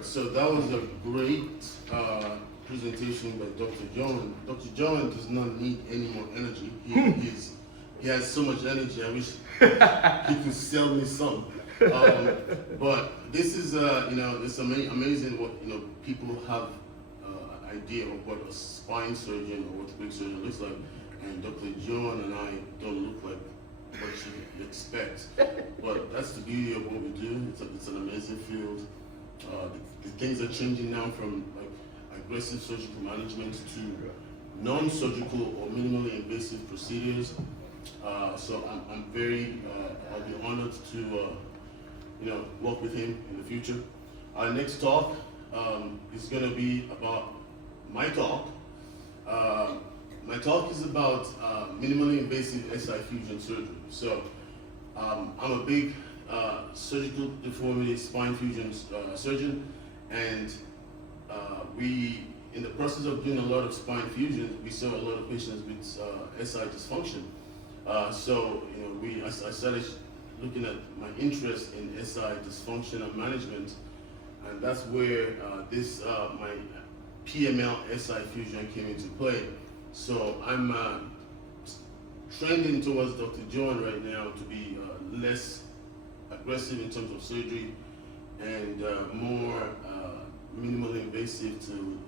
right, so that was a great presentation by Dr. John. Dr. John does not need any more energy. He has so much energy. I wish he could sell me some. But this is, it's amazing what people have idea of what a spine surgeon or orthopedic surgeon looks like, and Dr. John and I don't look like what you expect. But that's the beauty of what we do. It's an amazing field. The things are changing now from like aggressive surgical management to non-surgical or minimally invasive procedures. So I'm very, I'll be honored to work with him in the future. Our next talk is going to be about my talk. My talk is about minimally invasive SI fusion surgery. So I'm a big surgical deformity spine fusion surgeon, and we, in the process of doing a lot of spine fusion, we saw a lot of patients with SI dysfunction. So I started looking at my interest in SI dysfunction and management, and that's where my PML SI fusion came into play. So I'm trending towards Dr. John right now to be less aggressive in terms of surgery and more minimally invasive to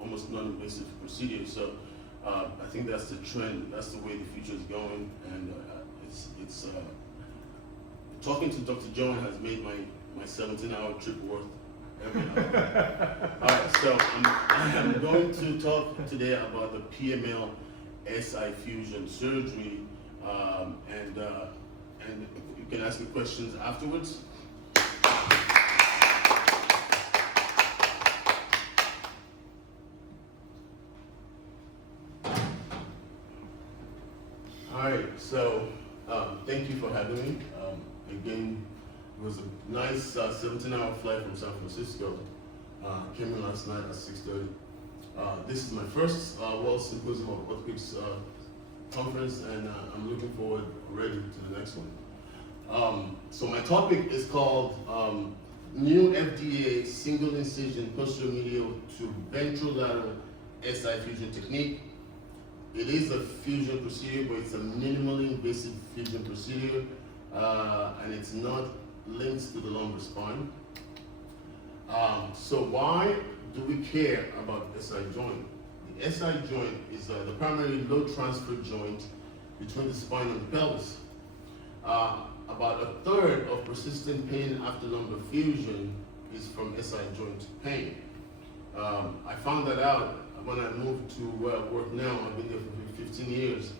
almost non-invasive procedures. So I think that's the trend. That's the way the future is going, and it's talking to Dr. John has made my 17-hour trip worth every hour. All right, so I'm going to talk today about the PML SI fusion surgery, and you can ask me questions afterwards. All right, so thank you for having me. Again, it was a nice 17-hour flight from San Francisco. Came in last night at 6:30. This is my first World Symposium of Orthopaedics conference, and I'm looking forward already to the next one. So my topic is called New FDA Single Incision Posterior Medial to Ventrolateral SI Fusion Technique. It is a fusion procedure, but it's a minimally invasive fusion procedure, and it's not linked to the lumbar spine. So why do we care about SI joint? The SI joint is the primary load transfer joint between the spine and the pelvis. About a third of persistent pain after lumbar fusion is from SI joint pain. I found that out when I moved to where I work now. I've been there for 15 years.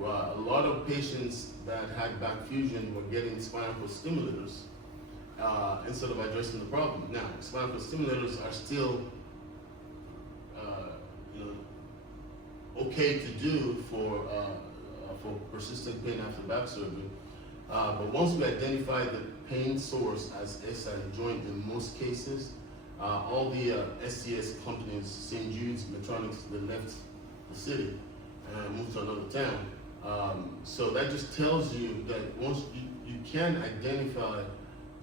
A lot of patients that had back fusion were getting spinal cord stimulators instead of addressing the problem. Now, spinal cord stimulators are still okay to do for persistent pain after back surgery. But once we identify the pain source as SI joint in most cases, all the SCS companies, St. Jude's, Medtronic, they left the city and moved to another town. So that just tells you that once you can identify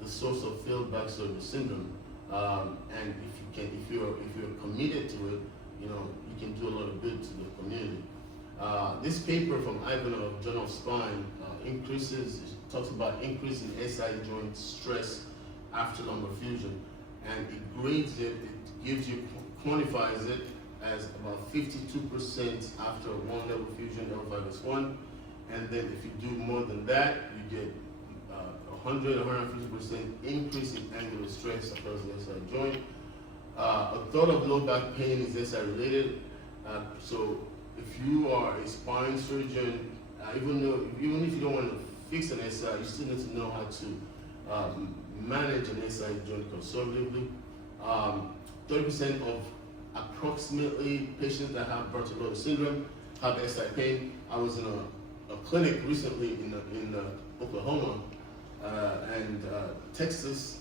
the source of failed back surgery syndrome, and if you're committed to it, you can do a lot of good to the community. This paper from Ivanov, Journal of Spine, talks about increasing SI joint stress after lumbar fusion, and it grades it, quantifies it as about 52% after one level fusion, L5S1, and then if you do more than that, you get 150% increase in angular stress across the SI joint. A third of low back pain is SI related. So if you are a spine surgeon, even if you don't want to fix an SI, you still need to know how to manage an SI joint conservatively. 30% of approximately patients that have Bartoletta syndrome have SI pain. I was in a clinic recently in Oklahoma and Texas,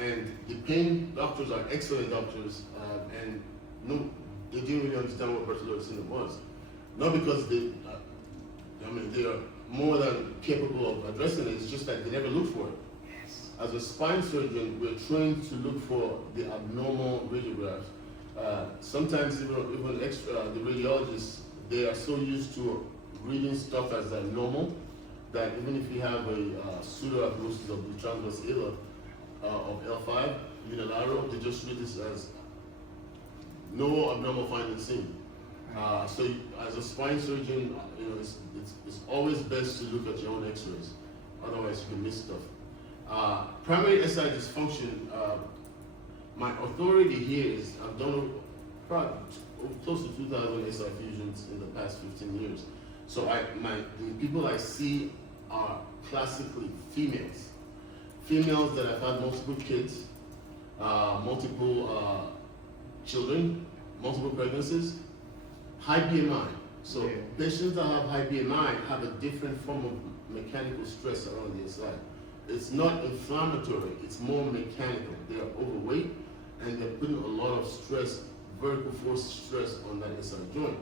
and the pain doctors are excellent doctors, and no, they didn't really understand what Bartoletta syndrome was. Not because they are more than capable of addressing it, it's just that they never looked for it. Yes. as a spine surgeon, we're trained to look for the abnormal radiographs. Sometimes even the radiologists, they are so used to reading stuff as normal that even if you have a pseudoagnosis of the transverse iliac of L5 unilateral, they just read this as no abnormal finding seen. So as a spine surgeon, it's always best to look at your own x-rays. Otherwise you can miss stuff. Primary SI dysfunction, my authority here is I've done probably close to 2,000 SI fusions in the past 15 years. So the people I see are classically females. Females that have had multiple kids, multiple children, multiple pregnancies, high BMI. So patients that have high BMI have a different form of mechanical stress around the SI. It's not inflammatory, it's more mechanical. They are overweight and they're putting a lot of stress, vertical force stress on that SI joint.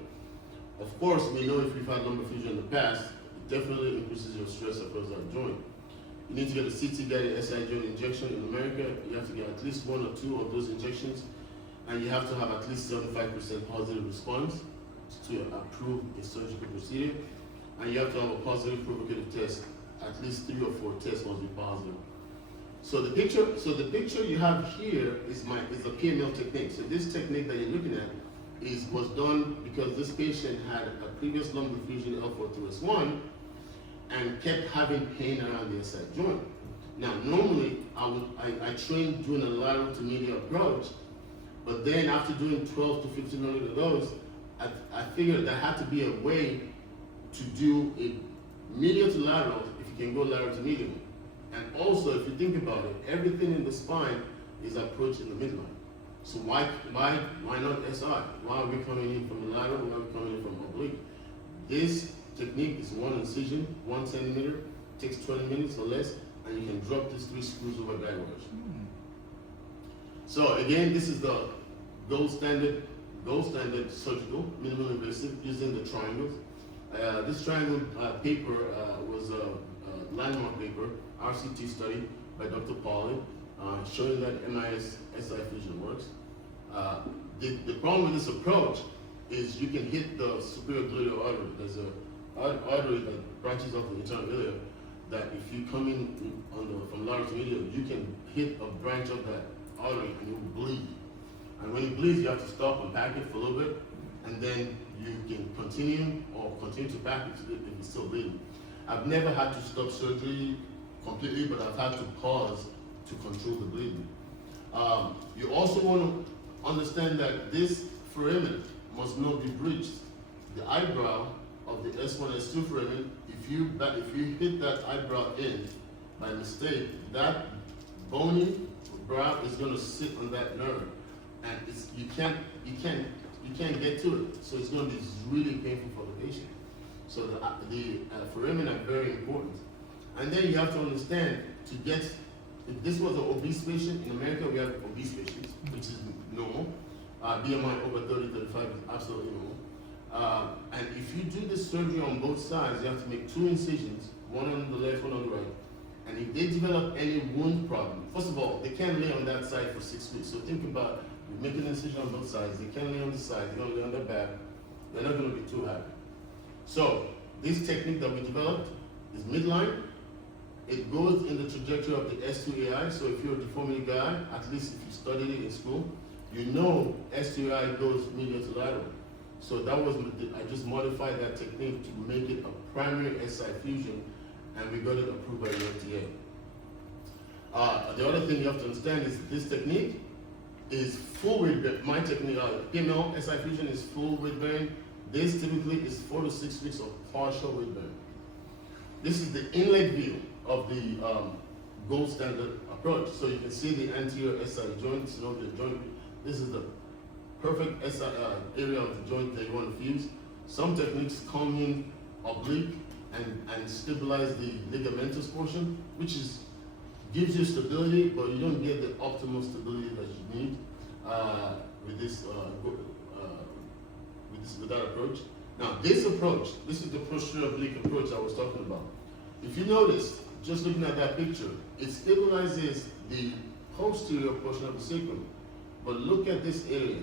Of course, we know if you've had lumbar fusion in the past, it definitely increases your stress across that joint. You need to get a CT-guided SI joint injection in America. You have to get at least 1 or 2 of those injections, and you have to have at least 75% positive response to approve a surgical procedure, and you have to have a positive provocative test. At least 3 or 4 tests must be positive. So the picture you have here is a PML technique. So this technique that you're looking at was done because this patient had a previous lumbar fusion L4-S1 and kept having pain around the SI joint. Now normally I train doing a lateral to medial approach, but then after doing 12 to 1500 of those, I figured there had to be a way to do a medial to lateral if you can go lateral to medial. And also, if you think about it, everything in the spine is approached in the midline. So why not SI? Why are we coming in from the lateral? Why are we coming in from oblique? This technique is 1 incision, 1 centimeter, takes 20 minutes or less, and you can drop these 3 screws over guide wires. So again, this is the gold standard surgical, minimal invasive, using the triangles. This triangle paper was a landmark paper, RCT study by Dr. Pauly, showing that MIS SI fusion works. The problem with this approach is you can hit the superior gluteal artery. There's an artery that branches off the internal iliac that if you come in from lateral to medial, you can hit a branch of that artery and you will bleed. And when it bleeds, you have to stop and pack it for a little bit, and then you can continue to pack it if it's still bleeding. I've never had to stop surgery completely, but I've had to pause to control the bleeding. You also want to understand that this foramen must not be breached. The eyebrow of the S1, S2 foramen, if you hit that eyebrow in by mistake, that bony brow is going to sit on that nerve, and you can't get to it. So it's going to be really painful for the patient. So the foramen are very important. And then you have to understand if this was an obese patient, in America we have obese patients, which is normal. BMI over 30, 35 is absolutely normal. And if you do this surgery on both sides, you have to make 2 incisions, 1 on the left, 1 on the right. And if they develop any wound problem, first of all, they can't lay on that side for 6 weeks. So think about, you make an incision on both sides, they can't lay on the side, they're gonna lay on their back, they're not gonna be too happy. So this technique that we developed is midline. It goes in the trajectory of the S2AI. So if you're a deformity guy, at least if you studied it in school, you know S2AI goes medial to lateral. So I just modified that technique to make it a primary SI fusion, and we got it approved by the FDA. The other thing you have to understand is this technique is full weight bearing. My technique, PML SI fusion is full weight bearing. This typically is 4 to 6 weeks of partial weight bearing. This is the inlet view of the gold standard approach. So you can see the anterior SI joint, the joint. This is the perfect SI area of the joint that you want to fuse. Some techniques come in oblique and stabilize the ligamentous portion, which gives you stability, but you don't get the optimal stability that you need with that approach. Now this approach, this is the posterior oblique approach I was talking about. If you notice, just looking at that picture, it stabilizes the posterior portion of the sacrum. But look at this area,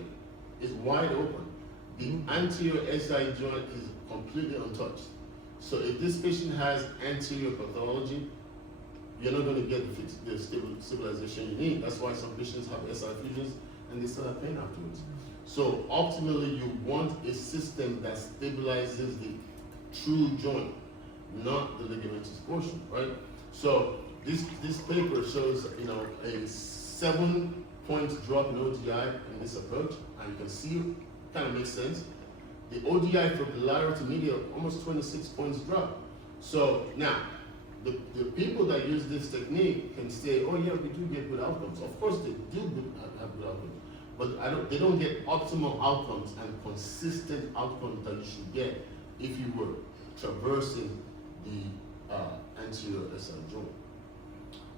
it's wide open. The anterior SI joint is completely untouched. So if this patient has anterior pathology, you're not going to get the stabilization you need. That's why some patients have SI fusions and they still have pain afterwards. So optimally, you want a system that stabilizes the true joint, not the ligamentous portion, right? So this paper shows, you know, a 7-point drop in ODI in this approach, and you can see it kind of makes sense. The ODI from lateral to medial, almost 26 points drop. So now, the people that use this technique can say, oh yeah, we do get good outcomes. Of course they do have good outcomes, but they don't get optimal outcomes and consistent outcomes that you should get if you were traversing the anterior SI joint.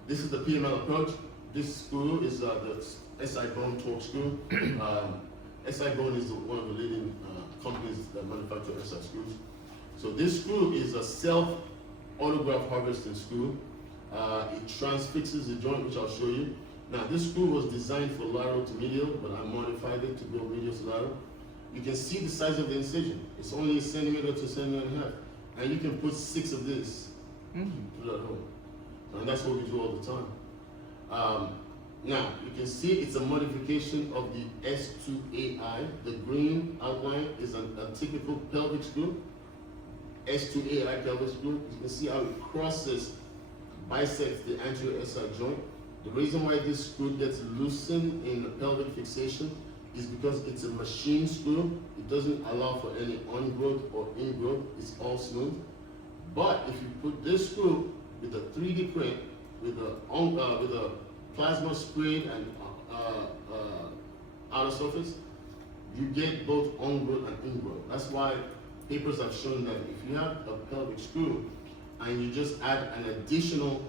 This is the PML approach. This screw is the SI bone torque screw. SI bone is one of the leading companies that manufacture SI screws. So this screw is a self-autograft harvesting screw. It transfixes the joint, which I'll show you. Now, this screw was designed for lateral to medial, but I modified it to go medial to lateral. You can see the size of the incision. It's only 1 centimeter to 1.5 centimeters. And you can put 6 of this through that hole. And that's what we do all the time. Now, you can see it's a modification of the S2AI. The green outline is a typical pelvic screw. S2AI pelvic screw. You can see how it crosses, bisects the anterior SI joint. The reason why this screw gets loosened in the pelvic fixation is because it's a machine screw. It doesn't allow for any on-growth or in-growth. It's all smooth. But if you put this screw with a 3D print, with a plasma sprayed and outer surface, you get both on-growth and in-growth. That's why papers have shown that if you have a pelvic screw and you just add an additional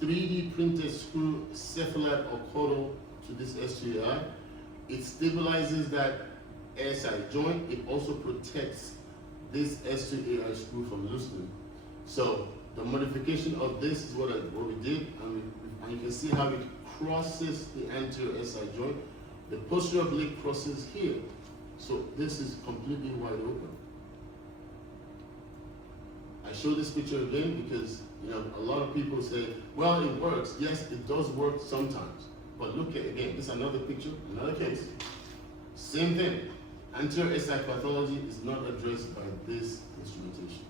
3D printed screw, cephalad or caudal to this S2AI, it stabilizes that SI joint. It also protects this S2AI screw from loosening. So the modification of this is what we did, and you can see how it crosses the anterior SI joint. The posterior oblique crosses here. So this is completely wide open. I show this picture again because, you know, a lot of people say, well, it works. Yes, it does work sometimes. But look at, again, this is another picture, another case. Same thing. Anterior SI pathology is not addressed by this instrumentation.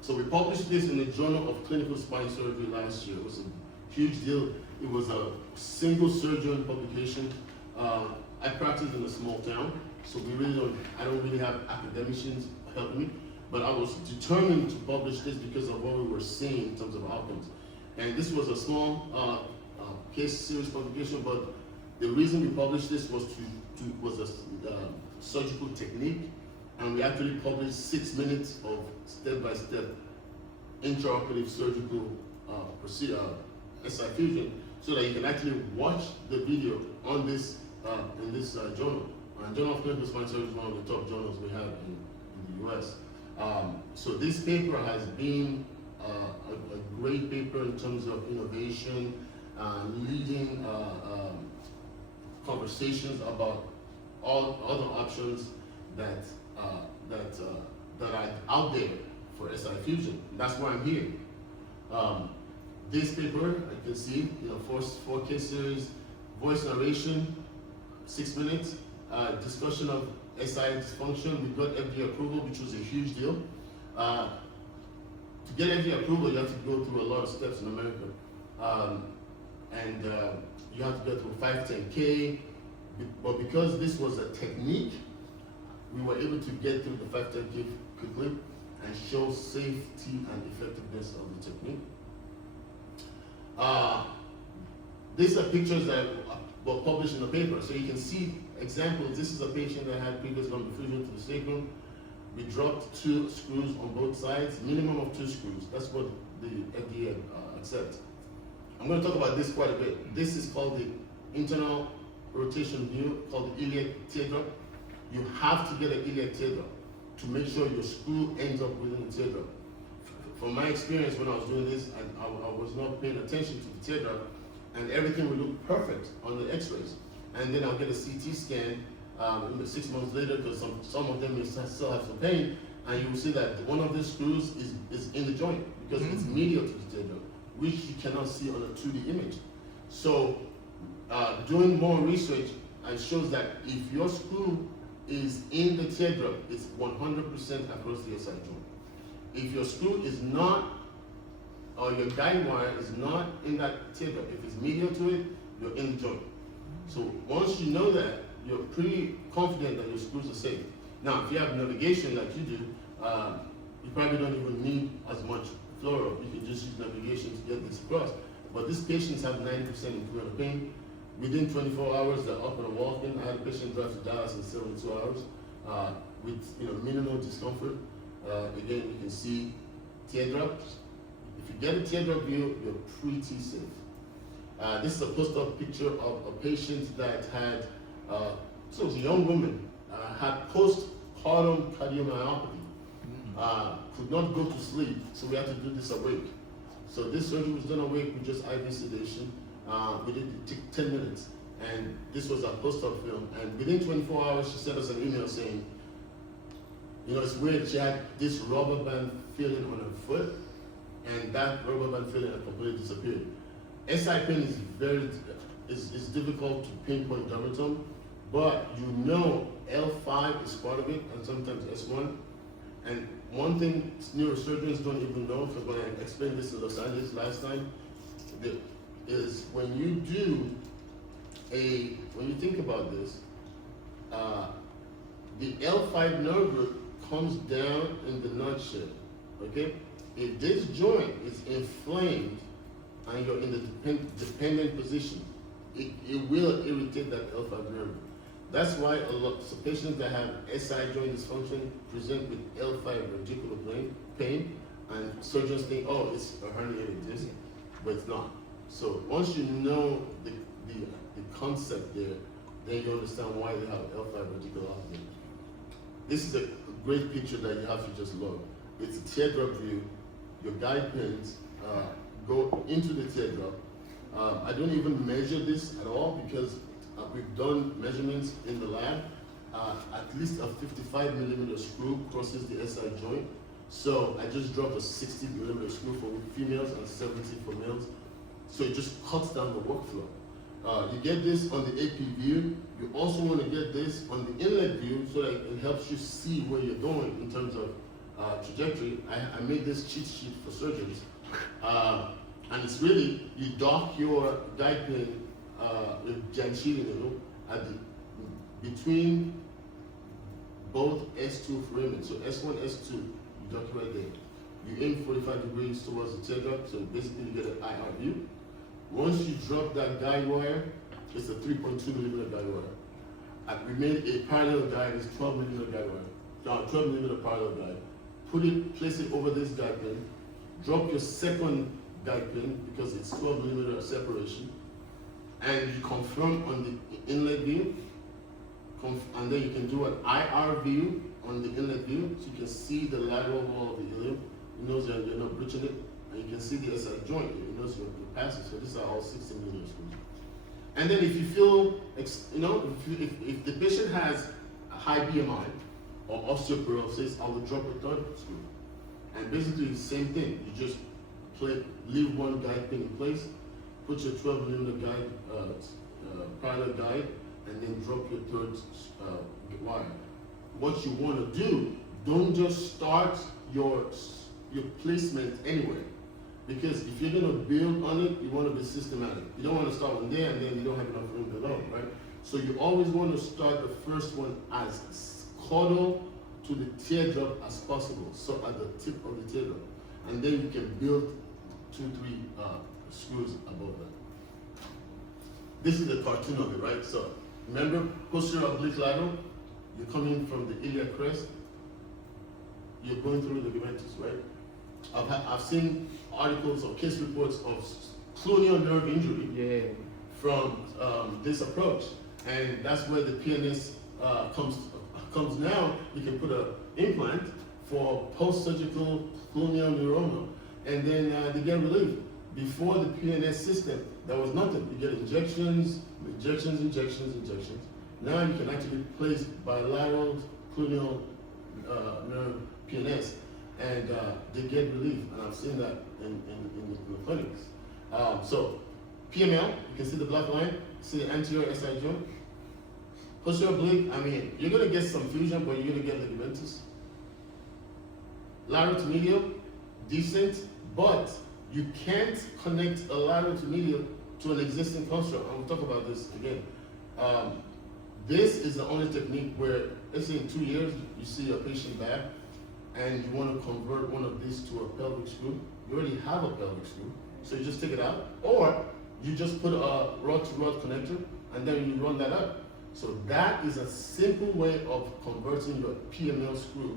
So we published this in the Journal of Clinical Spine Surgery last year. It was a huge deal. It was a single surgeon publication. I practice in a small town, so I don't really have academicians helping me, but I was determined to publish this because of what we were seeing in terms of outcomes. And this was a small case series publication, but the reason we published this was was a surgical technique, and we actually published 6 minutes of step-by-step intraoperative surgical procedure, SI fusion, so that you can actually watch the video on this in this journal. And Journal of Clinical Spine Surgery is one of the top journals we have in the US. So this paper has been a great paper in terms of innovation, leading conversations about all other options that are out there for SI fusion. That's why I'm here. This paper, I can see, you know, 4 case series, voice narration, 6 minutes, discussion of SI dysfunction. We got FDA approval, which was a huge deal. To get FDA approval, you have to go through a lot of steps in America. You have to go through 510K, but because this was a technique, we were able to get through the 510K quickly and show safety and effectiveness of the technique. These are pictures that were published in the paper, so you can see examples. This is a patient that had previous lumbar fusion to the sacrum. We dropped 2 screws on both sides, minimum of 2 screws. That's what the FDA accepts. I'm going to talk about this quite a bit. This is called the internal rotation view, called the iliac teardrop. You have to get an iliac teardrop to make sure your screw ends up within the teardrop. from my experience when I was doing this, I was not paying attention to the teardrop, and everything would look perfect on the x-rays. And then I'll get a CT scan 6 months later, because some of them may still have some pain, and you will see that one of the screws is in the joint, because it's medial to the teardrop, which you cannot see on a 2D image. So doing more research shows that if your screw is in the teardrop, it's 100% across the SI joint. If your screw is not, or your guide wire is not in that teardrop, if it's medial to it, you're in the joint. So once you know that, you're pretty confident that your screws are safe. Now, if you have navigation like you do, you probably don't even need as much fluoro. You can just use navigation to get this across. But these patients have 90% incremental pain. Within 24 hours, they're up and walking. I had a patient drive to Dallas in 72 hours with minimal discomfort. Again, you can see teardrops. If you get a teardrop view, you're pretty safe. This is a post-op picture of a patient that had, so it was a young woman, had postpartum cardiomyopathy, could not go to sleep, so we had to do this awake. So this surgery was done awake with just IV sedation. We did it took 10 minutes, and this was a post-op film. And within 24 hours, she sent us an email saying, it's weird, she had this rubber band feeling on her foot, and that rubber band feeling had completely disappeared. SI pain is difficult to pinpoint dermatom, but L5 is part of it, and sometimes S1. And one thing neurosurgeons don't even know, because when I explained this in Los Angeles last time, is when you think about this, the L5 nerve root comes down in the nutshell, okay? If this joint is inflamed and you're in the dependent position, it will irritate that L5 nerve root. That's why some patients that have SI joint dysfunction present with L5 radicular pain, and surgeons think, oh, it's a herniated disc, but it's not. So once you know the concept there, then you understand why they have L5 radiculopathy. This is a great picture that you have to just love. It's a teardrop view. Your guide pins go into the teardrop. I don't even measure this at all because we've done measurements in the lab. At least a 55 millimeter screw crosses the SI joint. So I just dropped a 60 millimeter screw for females and 70 for males. So it just cuts down the workflow. You get this on the AP view. You also want to get this on the inlet view so that it helps you see where you're going in terms of trajectory. I made this cheat sheet for surgeons. And it's really, you dock your guide pin with Janshiri between both S2 foramen. So S1, S2, you dock it right there. You aim 45 degrees towards the teardrop, so basically you get an IR view. Once you drop that guide wire, it's a 3.2 millimeter guide wire. We made a parallel guide, it's 12 millimeter guide wire. 12 millimeter parallel guide. Place it over this guide pin. Drop your second guide pin because it's 12 millimeter separation. And you confirm on the inlet view. And then you can do an IR view on the inlet view, so you can see the lateral wall of the ilium. It knows you're not breaching it. And you can see the SI joint, it knows you're passing. So these are all 60 millimeter screws. And then if you feel, if the patient has a high BMI or osteoporosis, I will drop a third screw. And basically the same thing. You just leave one guide pin in place, put your 12 millimeter guide, parallel guide, and then drop your third wire. What you want to do, don't just start your placement anywhere. Because if you're going to build on it, you want to be systematic. You don't want to start one there and then you don't have enough room below, right? So you always want to start the first one as caudal to the teardrop as possible, so at the tip of the teardrop. And then you can build 2-3 screws above that. This is the cartoon of it, right? So remember, posterior oblique lateral, you're coming from the iliac crest, you're going through the ligamentous, right? I've seen articles or case reports of cluneal nerve injury from this approach, and that's where the PNS comes now. You can put an implant, for post-surgical cluneal neuroma, and then they get relief. Before the PNS system, there was nothing. You get injections. Now you can actually place bilateral cluneal nerve PNS, and they get relief. And I've seen that in the clinics. So PML, you can see the black line, see the anterior SI joint. Posterior oblique, I mean, you're gonna get some fusion, but you're gonna get ligamentous. Lateral to medial, decent, but you can't connect a lateral to medial to an existing construct. I'm gonna talk about this again. This is the only technique where, let's say in 2 years, you see a patient back, and you want to convert one of these to a pelvic screw. You already have a pelvic screw, so you just take it out, or you just put a rod-to-rod connector, and then you run that up. So that is a simple way of converting your PML screw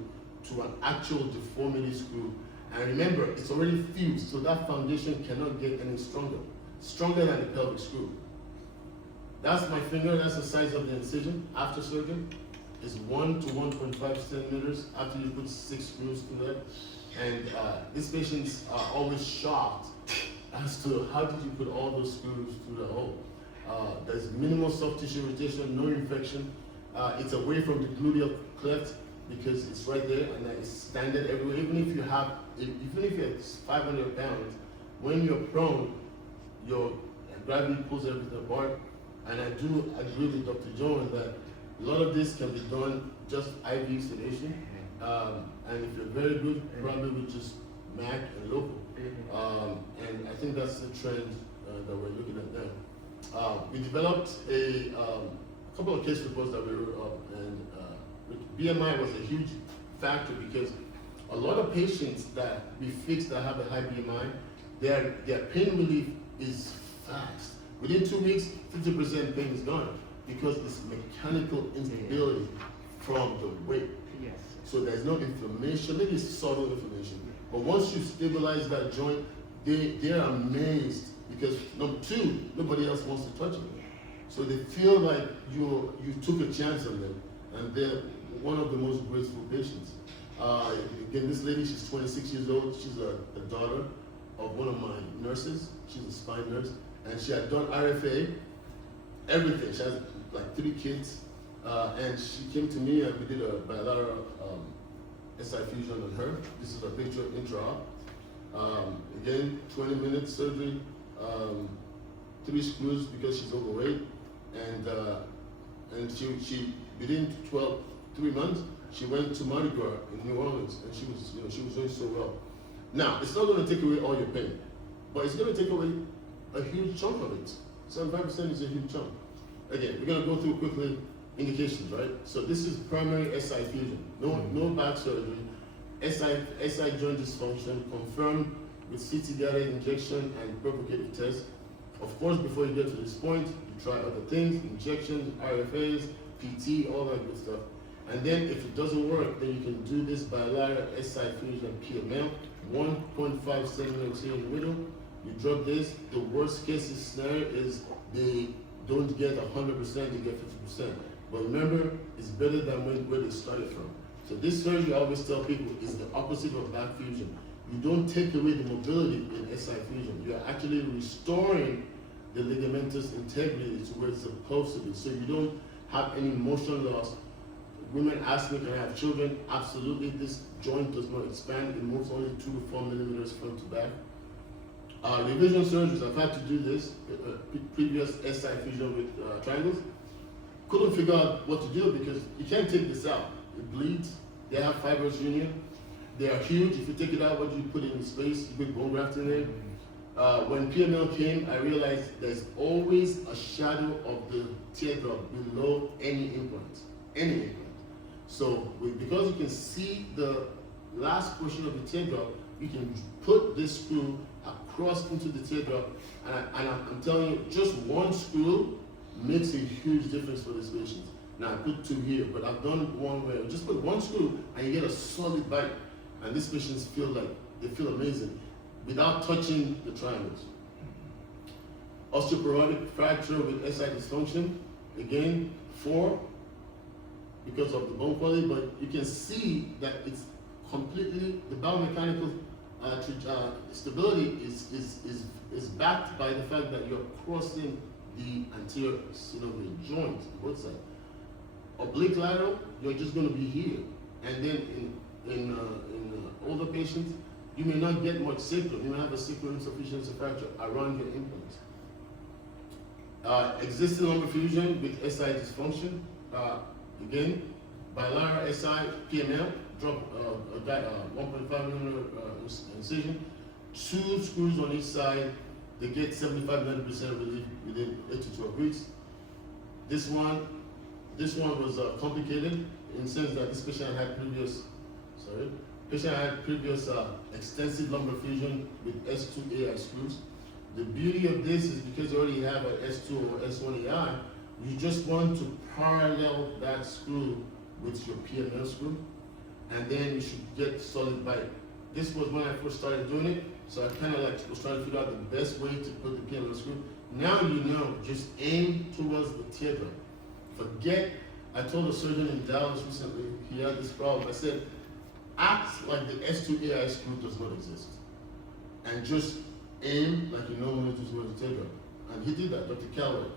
to an actual deformity screw. And remember, it's already fused, so that foundation cannot get any stronger than the pelvic screw. That's my finger, that's the size of the incision after surgery. It's 1 to 1.5 centimeters after you put 6 screws through that. And these patients are always shocked as to how did you put all those screws through the hole. There's minimal soft tissue irritation, no infection. It's away from the gluteal cleft because it's right there and it's standard everywhere. Even if you're 500 pounds, when you're prone, your gravity pulls everything apart. And I do agree with Dr. Jones that a lot of this can be done just IV sedation. And if you're very good, probably with just MAC and local. And I think that's the trend that we're looking at now. We developed a couple of case reports that we wrote up, and BMI was a huge factor because a lot of patients that we fix that have a high BMI, their pain relief is fast. Within 2 weeks, 50% pain is gone because it's mechanical instability from the weight. Yes. So there's no inflammation, maybe it's subtle inflammation. But once you stabilize that joint, they're amazed because number 2, nobody else wants to touch it. So they feel like you took a chance on them, and they're one of the most grateful patients. Again, this lady, she's 26 years old. She's a daughter of one of my nurses. She's a spine nurse, and she had done RFA, everything. She has like 3 kids, and she came to me and we did a bilateral SI fusion on her. This is a picture intra-op. Again, 20-minute surgery, 3 screws because she's overweight, and she within 3 months she went to Mardi Gras in New Orleans, and she was doing so well. Now it's not going to take away all your pain, but it's going to take away a huge chunk of it. 75% is a huge chunk. Again, we're going to go through quickly indications, right? So this is primary SI fusion, no back surgery, SI joint dysfunction confirmed with CT guided injection and provocative test. Of course, before you get to this point, you try other things, injections, RFAs, PT, all that good stuff. And then if it doesn't work, then you can do this bilateral SI fusion PML, 1.5 centimeters here in the middle. You drop this. The worst case scenario is they don't get 100%, they get 50%. But remember, it's better than where they started from. So this surgery, I always tell people, is the opposite of back fusion. You don't take away the mobility in SI fusion. You are actually restoring the ligamentous integrity to where it's supposed to be. So you don't have any motion loss. Women ask me, can I have children? Absolutely. This joint does not expand. It moves only 2 to 4 millimeters front to back. Revision surgeries, I've had to do this, previous SI fusion with triangles. Couldn't figure out what to do because you can't take this out. It bleeds. They have fibrous union. They are huge. If you take it out, what do you put in the space? You put bone graft in there. When PML came, I realized there's always a shadow of the teardrop below any implant. Any implant. So because you can see the last portion of the teardrop, you can put this screw across into the teardrop, and I'm telling you, just one screw makes a huge difference for this patient. Now I put 2 here, but I've done one where just put 1 screw and you get a solid bite, and these patients feel amazing without touching the triangles. Osteoporotic fracture with SI dysfunction, again 4 because of the bone quality, but you can see that it's completely, the biomechanical stability is backed by the fact that you're crossing the anterior synovial joint, both sides. Oblique lateral, you're just going to be here. And then in older patients, you may not get much sacrum. You may have a sacral insufficiency fracture around your implants. Existing lumbar fusion with SI dysfunction, again, bilateral SI PML, drop 1.5 millimeter incision, 2 screws on each side. They get 75-90% relief within 8 to 12 weeks. This one was complicated in the sense that this patient had previous extensive lumbar fusion with S2 AI screws. The beauty of this is because you already have an S2 or S1 AI, you just want to parallel that screw with your PML screw, and then you should get solid bite. This was when I first started doing it, so I kind of was trying to figure out the best way to put the PML screw. Now you know, just aim towards the teardrop. Forget, I told a surgeon in Dallas recently, he had this problem. I said, act like the S2 AI screw does not exist, and just aim like you normally do towards the teardrop. And he did that, Dr. Calloway,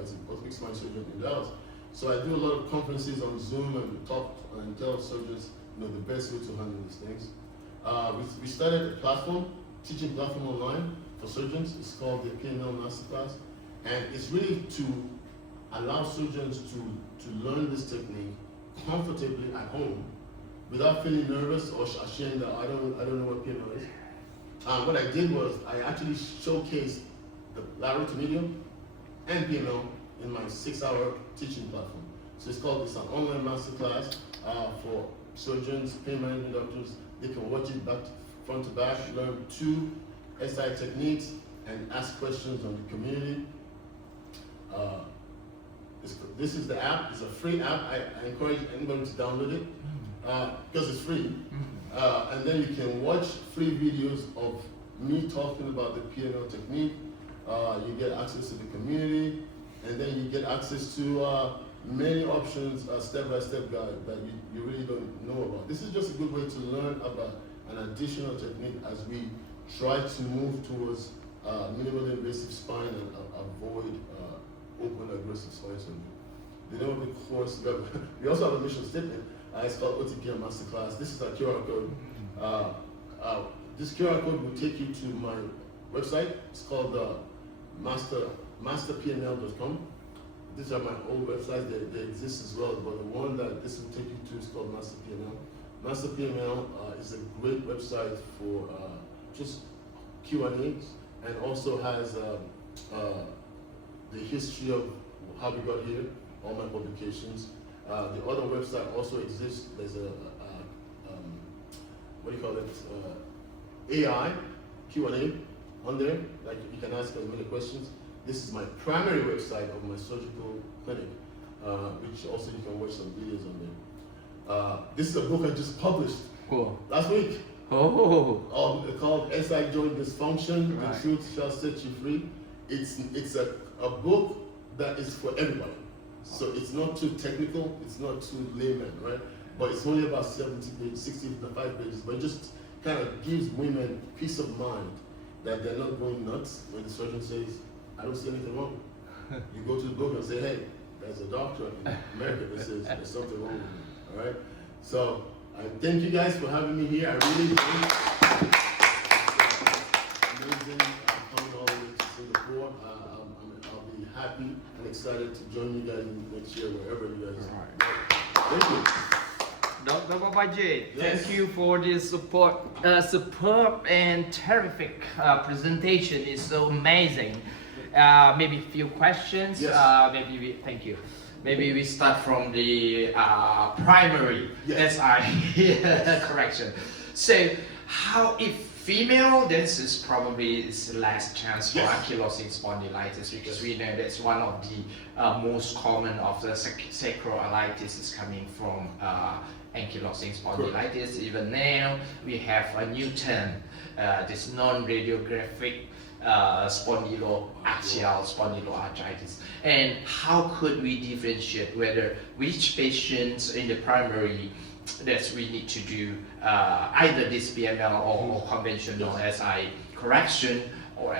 as an orthopedic spine surgeon in Dallas. So I do a lot of conferences on Zoom and talk and tell surgeons, the best way to handle these things. We started a platform, teaching platform online for surgeons. It's called the PML Masterclass, and it's really to allow surgeons to learn this technique comfortably at home without feeling nervous or ashamed that I don't know what PML is. What I did was I actually showcased the lateral to medium and PML in my 6-hour teaching platform. So it's an online masterclass for surgeons, pain management doctors. They can watch it front to back, learn 2 SI techniques, and ask questions on the community. This is the app. It's a free app. I encourage anybody to download it because it's free. And then you can watch free videos of me talking about the PML technique. You get access to the community, and then you get access to many options, step-by-step guide that you really don't know about. This is just a good way to learn about an additional technique as we try to move towards minimally invasive spine and avoid open aggressive spine surgery. The name of the course, we also have a mission statement. It's called OTPM Masterclass. This is a QR code. This QR code will take you to my website. It's called masterpml.com. These are my old websites. They exist as well, but the one that this will take you to is called MasterPML. MasterPML is a great website for just Q&As, and also has the history of how we got here, all my publications. The other website also exists. There's AI Q&A on there. Like you can ask as many questions. This is my primary website of my surgical clinic, which also you can watch some videos on there. This is a book I just published last week. Called SI Joint Dysfunction, The Truth Shall Set You Free. It's a book that is for everybody. So it's not too technical, it's not too layman, right? But it's only about 70 pages, 65 pages, but it just kind of gives women peace of mind that they're not going nuts when the surgeon says, I don't see anything wrong. You go to the book and say, hey, there's a doctor in America that says there's something wrong with me, all right? So I thank you guys for having me here. I really think it's amazing coming all the way to Singapore. I'll be happy and excited to join you guys next year, wherever you guys are. Thank you. Dr. Babaji, Yes. thank you for this superb and terrific presentation. It's so amazing. Maybe a few questions. Yes. Thank you. Maybe we start from the primary SI correction. So, how if female, this is probably less chance for ankylosing spondylitis, because we know that's one of the most common of the sacroiliitis is coming from ankylosing spondylitis. Even now, we have a new term, this non-radiographic spondyloaxial spondyloarthritis. And how could we differentiate whether which patients in the primary that we need to do either this PML or conventional SI correction, or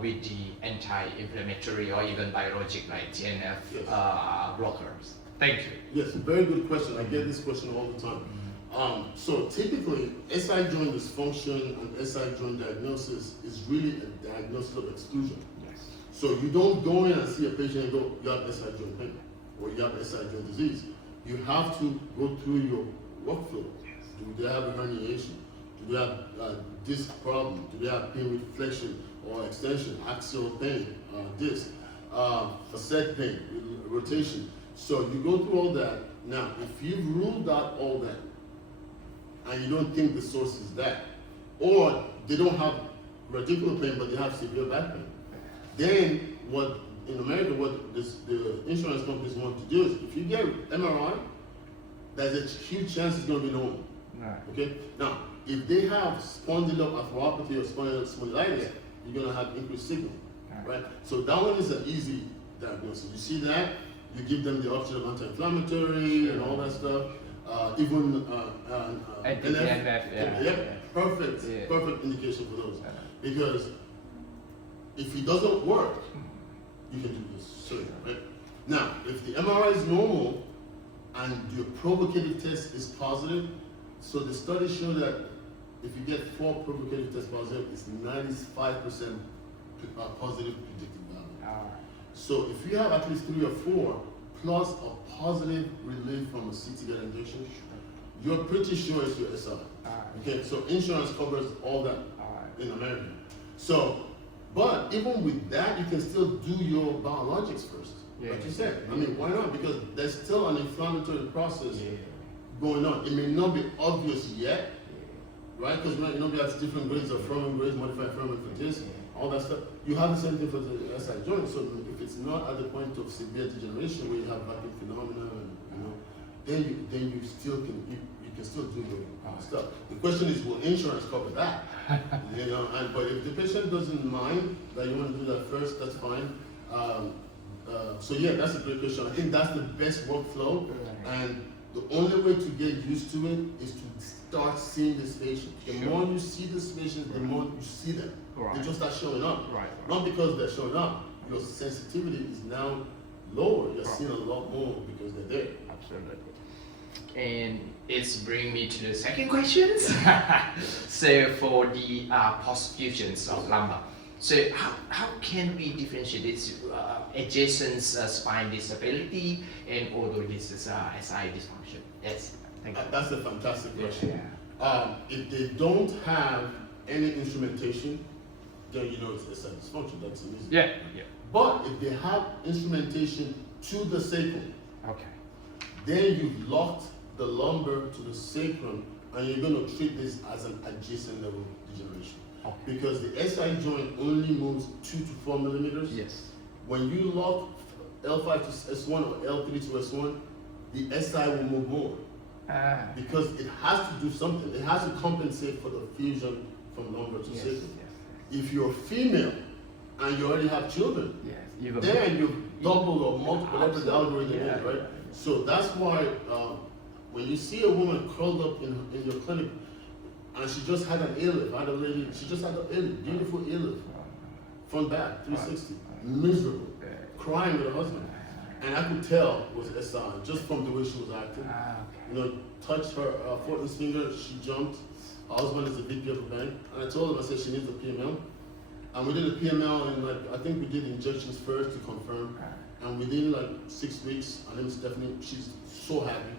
with the anti-inflammatory or even biologic like TNF blockers. Thank you. Yes, very good question. I get this question all the time. So typically, SI joint dysfunction and SI joint diagnosis is really a diagnosis of exclusion. Yes. So you don't go in and see a patient and go, you have SI joint pain, or you have SI joint disease. You have to go through your workflow. Do they have a herniation? Do they have disc problem? Do they have pain with flexion or extension, axial pain, disc, facet pain, rotation? So you go through all that. Now, if you've ruled out all that, and you don't think the source is that, or they don't have radicular pain but they have severe back pain, then what in America, what the insurance companies want to do is, if you get MRI, there's a huge chance it's going to be normal. Right. Okay. Now, if they have spondyloarthropathy or spondylitis, you're going to have increased signal, right? So that one is an easy diagnosis. You see that, you give them the option of anti-inflammatory and all that stuff. Even perfect indication for those. Because if it doesn't work, you can do this surgery, right? Now, if the MRI is normal and your provocative test is positive, so the studies show that if you get 4 provocative tests positive, it's 95% positive predictive value. So if you have at least 3 or 4 plus a positive relief from a CT injection, you're pretty sure it's your SI. Okay, so insurance covers all that in America. So, but even with that, you can still do your biologics first. Like you said, I mean, why not? Because there's still an inflammatory process going on. It may not be obvious yet, right? Because you know, we have different grades of firming grades, modified firming for this, all that stuff. You have the same thing for the SI joint. So if it's not at the point of severe degeneration where you have vacuum phenomena, and, you know, then you still can you can still do your stuff. The question is, will insurance cover that? You know, but if the patient doesn't mind that you want to do that first, that's fine. So yeah, that's a great question. I think that's the best workflow, and the only way to get used to it is to start seeing this patient. The more you see this patient, the more you see them. They just start showing up. Not because they're showing up. Your sensitivity is now lower. You're seeing a lot more because they're there. Absolutely. And it's bringing me to the second question. So for the post-fusions of lumbar, so how can we differentiate this adjacent spine disability and orthosis SI dysfunction? Yes, thank you. That's a fantastic question. If they don't have any instrumentation, then you know it's SI dysfunction. That's easy. Yeah. But if they have instrumentation to the sacrum, then you've locked the lumbar to the sacrum, and you're going to treat this as an adjacent level degeneration. Because the SI joint only moves 2 to 4 millimeters. Yes. When you lock L5 to S1 or L3 to S1, the SI will move more. Because it has to do something. It has to compensate for the fusion from lumbar to sacrum. If you're female and you already have children, then you've doubled or multiplied whatever the algorithm is, right? So that's why when you see a woman curled up in your clinic and she just had an A-lift, she just had an A-lift, beautiful A-lift, front back, 360, miserable, crying with her husband. And I could tell it was SI just from the way she was acting. You know, touched her 14th finger, she jumped. Her husband is a VP of a bank. And I told him, I said she needs a PML. And we did a PML, and I think we did injections first to confirm. And within 6 weeks, her name is Stephanie, she's so happy.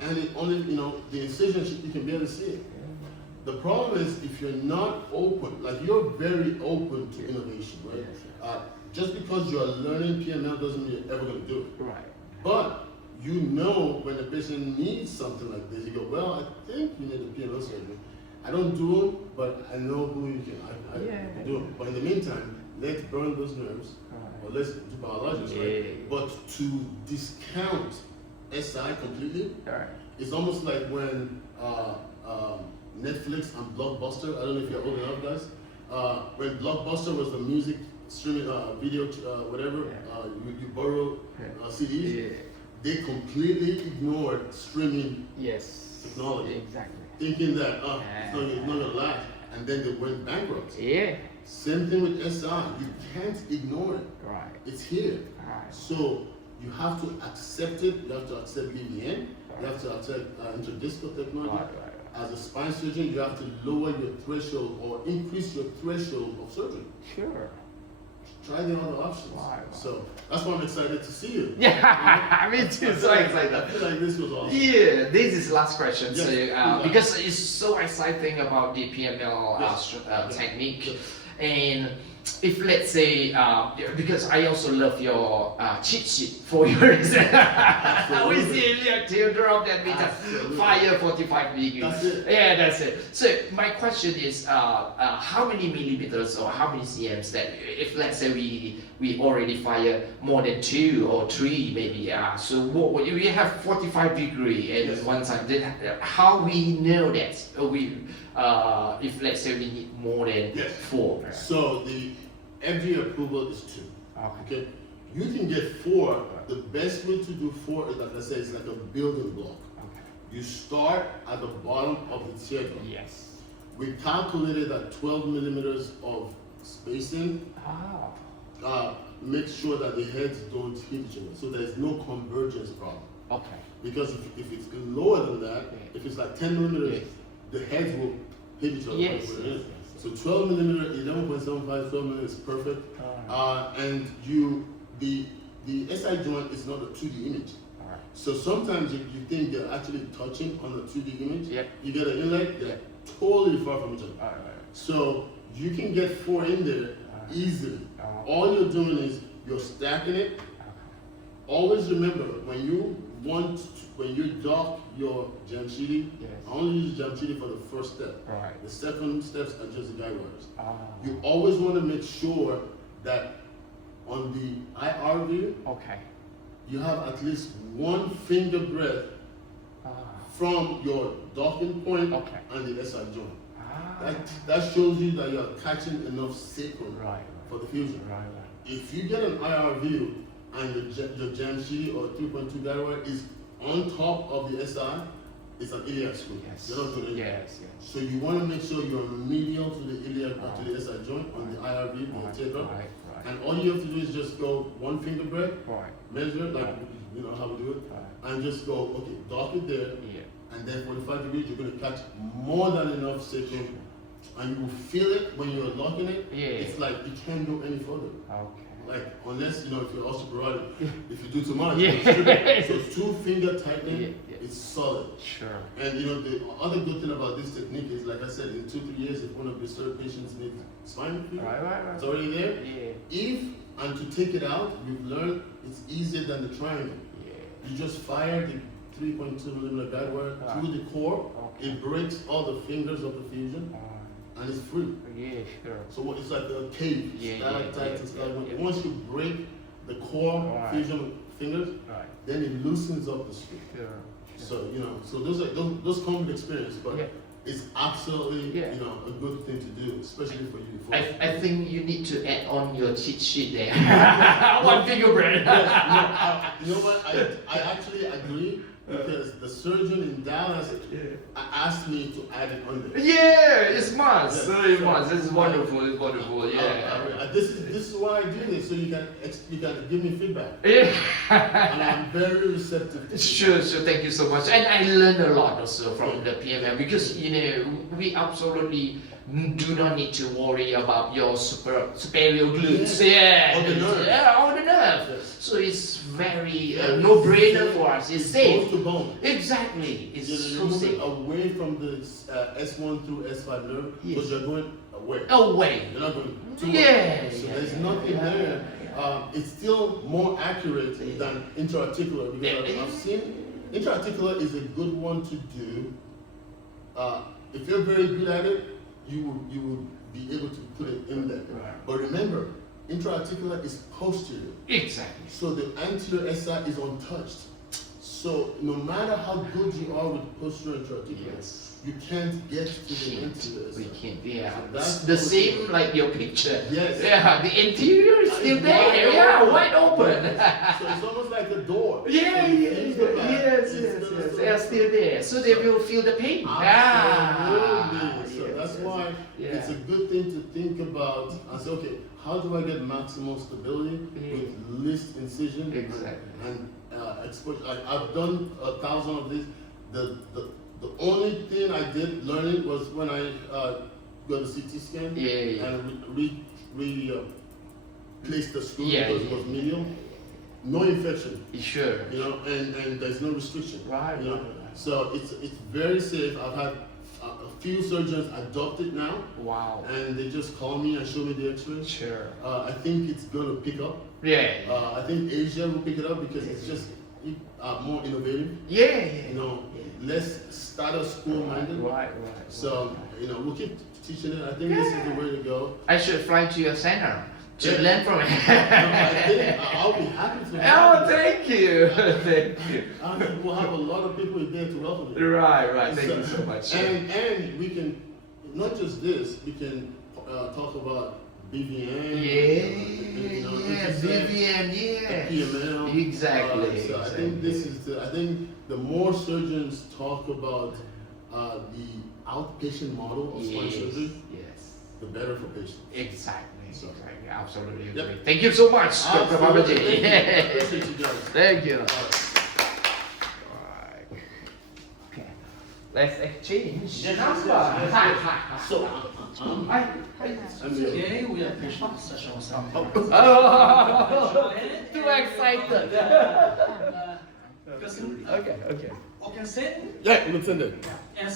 And it only, the incision, you can barely see it. The problem is if you're not open, you're very open to innovation, right? Just because you're learning PML doesn't mean you're ever going to do it. But you know when a patient needs something like this, you go, well, I think you need a PML surgery. I don't do them, but I know who you can. I can do them. But in the meantime, let's burn those nerves, or let's do biologics, right? But to discount SI completely, it's almost like when Netflix and Blockbuster, I don't know if you're old enough, guys, when Blockbuster was the music streaming video, whatever, you borrow CDs, they completely ignored streaming Yes. technology, Exactly. thinking that it's not gonna last, and then they went bankrupt. Yeah. Same thing with SI. You can't ignore it. Right. It's here. Right. So you have to accept it. You have to accept BVN. You have to accept intradiscal technology. Right. As a spine surgeon, you have to lower your threshold or increase your threshold of surgery. Sure. Try the other options. Right. So that's why I'm excited to see you. Yeah, me too. So excited. I feel like this was awesome. Yeah, this is last question. Yes, So because it's so exciting about the PML technique, and if let's say because I also love your cheat sheet for your exam. We see Ilya teardrop that we just fire 45 degrees. That's it. Yeah, that's it. So my question is, how many millimeters or how many cms that if let's say we already fire more than 2 or 3 maybe, so what, we have 45 degree at one time, then how we know that if let's say we need more than 4? So the FDA approval is 2. Okay. You can get 4. The best way to do 4 is, like I said, it's like a building block. You start at the bottom of the teardrop. Yes. We calculated that 12 millimeters of spacing. Make sure that the heads don't hit each other, so there's no convergence problem. Okay. Because if it's lower than that, if it's like 10 millimeters, the heads will hit each other. Yes. So 12 millimeter, 11.75, 12 millimeters is perfect. And the SI joint is not a 2D image. So sometimes if you think they're actually touching on the 2D image, you get an inlet, they're totally far from each other. So you can get 4 in there easily. All you're doing is you're stacking it. Always remember, when you dock your jamshidi, only use jamshidi for the first step. The second steps are just the guide wires. You always want to make sure that on the IR view, you have at least 1 finger breadth from your docking point and the SI joint. That shows you that you're catching enough sacrum for the fusion. If you get an IR view and your jamshidi or 3.2 guide wire is on top of the SI, it's an iliac screw. You're not doing anything. So you want to make sure you're medial to the iliac to the SI joint on the IR view, on the teardrop. And all you have to do is just go 1 finger breadth, measure like you know how we do it, and just go, okay, dock it there, and then 45 degrees, you're going to catch more than enough sacrum, and you will feel it when you're locking it. It's like you can't go any further. Like, unless, if you're osteoporotic, if you do too much. So 2 finger tightening, it's solid. And the other good thing about this technique is, like I said, in 2-3 years, if one of your third patients needs spine fusion, it's already there. And to take it out, we've learned it's easier than the triangle. You just fire the 3.2 millimeter guide wire through the core. It breaks all the fingers of the fusion. And it's free. So it's like a cave. Once you break the core fusion fingers, then it loosens up the screw. So so those come with experience, but it's absolutely a good thing to do, especially for you. I think you need to add on your cheat sheet there. 1 finger bread. You know what? I actually agree. Because the surgeon in Dallas asked me to add it on there. It's must. It must. This is wonderful. It's wonderful. This is why I do this, so you can give me feedback. And I'm very receptive to Sure. Thank you so much. And I learned a lot also from the PML, because we absolutely do not need to worry about your superior glutes. Or the nerve. So it's very no-brainer for us. It's safe. To bone. Exactly. It's so moving safe. away from the S1 through S5 nerve, because you're going away. You're not going too much. So there's nothing there. It's still more accurate than intra-articular, because I've seen intra-articular is a good one to do. If you're very good at it, you will be able to put it in there. But remember, intra-articular is posterior. Exactly. So the anterior SI is untouched. So no matter how good you are with posture and articulation, Yes. you can't get to the anterior. We can't. Yeah. So that's The what same we- like your picture. Yes. Yeah. The interior is still It's there. wide Yeah. open. Wide open. So it's almost like a door. Yeah, So you yeah, feel the back, yes, it's yes, still- yes. so- They are still there, so they will feel the pain. Absolutely. So yes, that's yes. why Yeah. it's a good thing to think about and say, okay, how do I get maximal stability with least incision Exactly. and exposure? I've done 1,000 of these. The only thing I did learning was when I got a CT scan Yeah. and placed the screw Yeah, because it was medial. No infection. Sure. You know, and there's no restriction. Right, You know, right. so it's very safe. I've had a few surgeons adopt it now, Wow. and they just call me and show me the X-rays. Sure. I think it's gonna pick up. Yeah. I think Asia will pick it up because it's just more innovative. Yeah. You know, less status quo minded. Right. So you know, we'll keep teaching it. I think this is the way to go. I should fly to your center to Yeah. learn from it. No, I think I'll be happy to. Oh, thank you. Thank you. I think we'll have a lot of people there to welcome you. Right. Thank you so much. And we can, not just this, we can talk about BVN. you know, intercept, Vivian, yeah. PML. Exactly. So I think this is I think the more surgeons talk about the outpatient model of spine surgery, Yes. the better for patients. Exactly. So- Exactly. Absolutely Yep. agree. Thank you so much, Dr. Absolutely. Babaji. Thank you. I appreciate you guys. Thank you. All right. Alright. Okay. Let's exchange the Yes, number. yes, So, I- Okay, we are finished the session with some. Oh, too excited. Because Okay. you can send yeah, we can send it. and